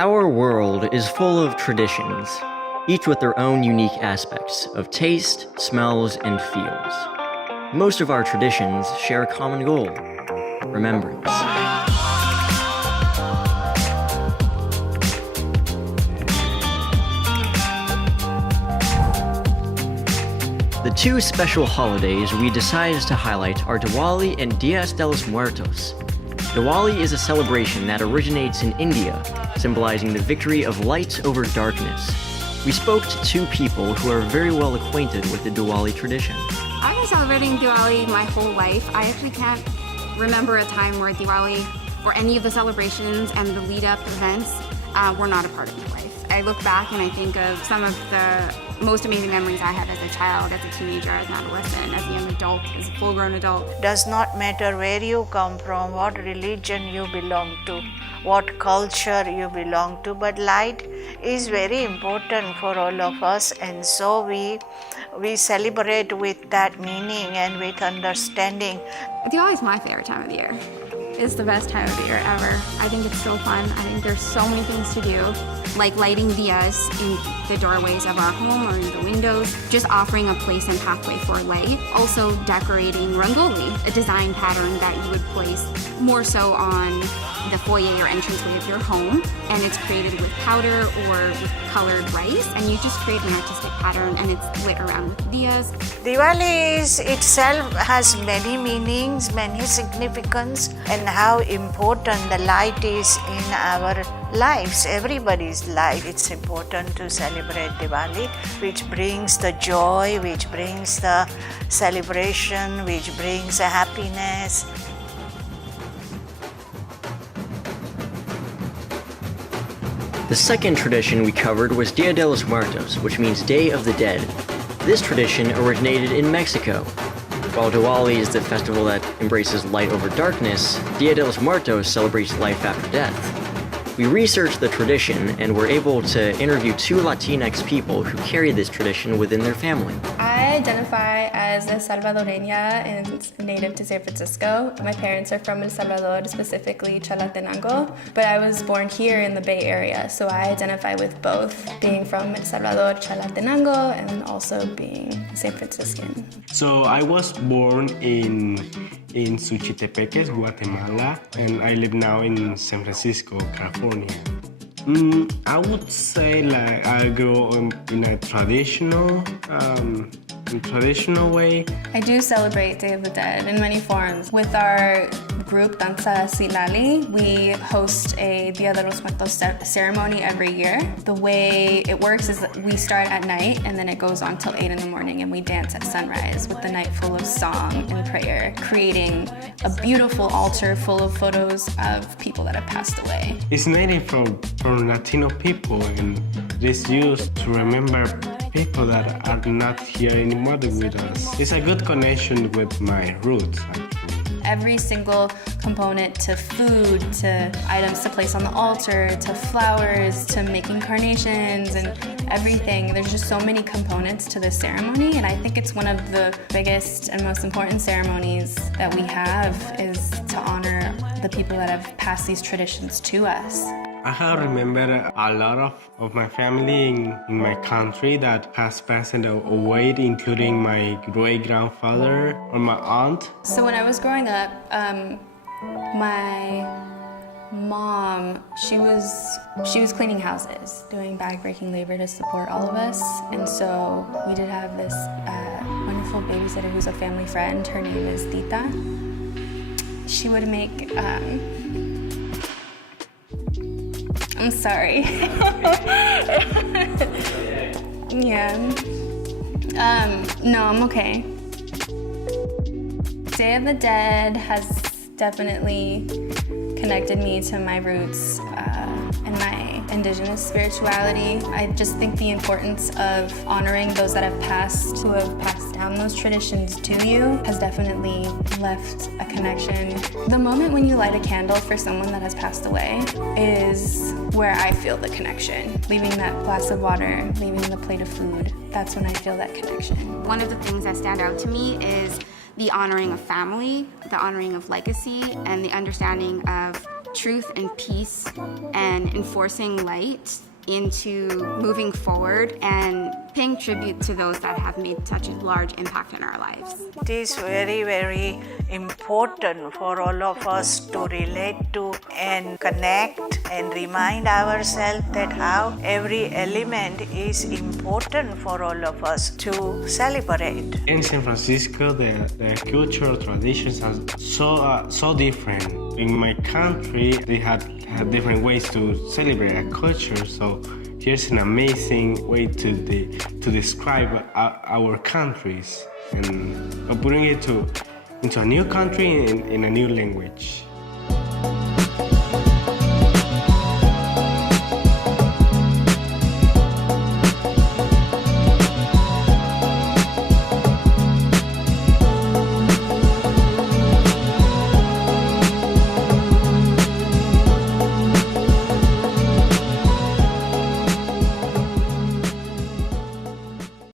Our world is full of traditions, each with their own unique aspects of taste, smells, and feels. Most of our traditions share a common goal: remembrance. The two special holidays we decided to highlight are Diwali and Días de los Muertos. Diwali is a celebration that originates in India, symbolizing the victory of light over darkness. We spoke to two people who are very well acquainted with the Diwali tradition. I've been celebrating Diwali my whole life. I actually can't remember a time where Diwali or any of the celebrations and the lead-up events were not a part of my life. I look back and I think of some of the most amazing memories I had as a child, as a teenager, as an adolescent, as a young adult, as a full-grown adult. Does not matter where you come from, what religion you belong to, what culture you belong to, but light is very important for all of us, and so we celebrate with that meaning and with understanding. Diwali is my favorite time of the year. It's the best time of the year ever. I think it's so fun. I think there's so many things to do, like lighting diyas in the doorways of our home or in the windows, just offering a place and pathway for light. Also decorating rangoli, a design pattern that you would place more so on the foyer or entranceway of your home, and it's created with powder or with colored rice, and you just create an artistic pattern and it's lit around with diyas. Diwali itself has many meanings, many significance, and how important the light is in our lives, everybody's life. It's important to celebrate Diwali, which brings the joy, which brings the celebration, which brings a happiness. The second tradition we covered was Dia de los Muertos, which means Day of the Dead. This tradition originated in Mexico. While Diwali is the festival that embraces light over darkness, Dia de los Muertos celebrates life after death. We researched the tradition and were able to interview two Latinx people who carry this tradition within their family. I identify as a Salvadoreña and native to San Francisco. My parents are from El Salvador, specifically Chalatenango, but I was born here in the Bay Area, so I identify with both, being from El Salvador, Chalatenango, and also being San Franciscan. So I was born in Suchitepeques, Guatemala, and I live now in San Francisco, California. I would say like I grew up in a traditional way. I do celebrate Day of the Dead in many forms. With our group Danza Silali, we host a Dia de los Muertos ceremony every year. The way it works is that we start at night and then it goes on till 8 in the morning, and we dance at sunrise with the night full of song and prayer, creating a beautiful altar full of photos of people that have passed away. It's native from Latino people, and it is used to remember people that are not here anymore with us. It's a good connection with my roots, actually. Every single component, to food, to items to place on the altar, to flowers, to making carnations and everything. There's just so many components to this ceremony, and I think it's one of the biggest and most important ceremonies that we have, is to honor the people that have passed these traditions to us. I have remembered a lot of my family in my country that has passed away, including my great-grandfather or my aunt. So when I was growing up, my mom, she was cleaning houses, doing bag-breaking labor to support all of us. And so we did have this wonderful babysitter who's a family friend. Her name is Tita. She would make I'm sorry. Yeah. No, I'm okay. Day of the Dead has definitely connected me to my roots and my indigenous spirituality. I just think the importance of honoring those that have passed, who have passed down those traditions to you, has definitely left a connection. The moment when you light a candle for someone that has passed away is where I feel the connection. Leaving that glass of water, leaving the plate of food, that's when I feel that connection. One of the things that stand out to me is the honoring of family, the honoring of legacy, and the understanding of truth and peace and enforcing light into moving forward and paying tribute to those that have made such a large impact in our lives. It is very, very important for all of us to relate to and connect and remind ourselves that how every element is important for all of us to celebrate. In San Francisco, the cultural traditions are so different. In my country, they have different ways to celebrate a culture. So here's an amazing way to describe our countries and putting it into a new country in a new language.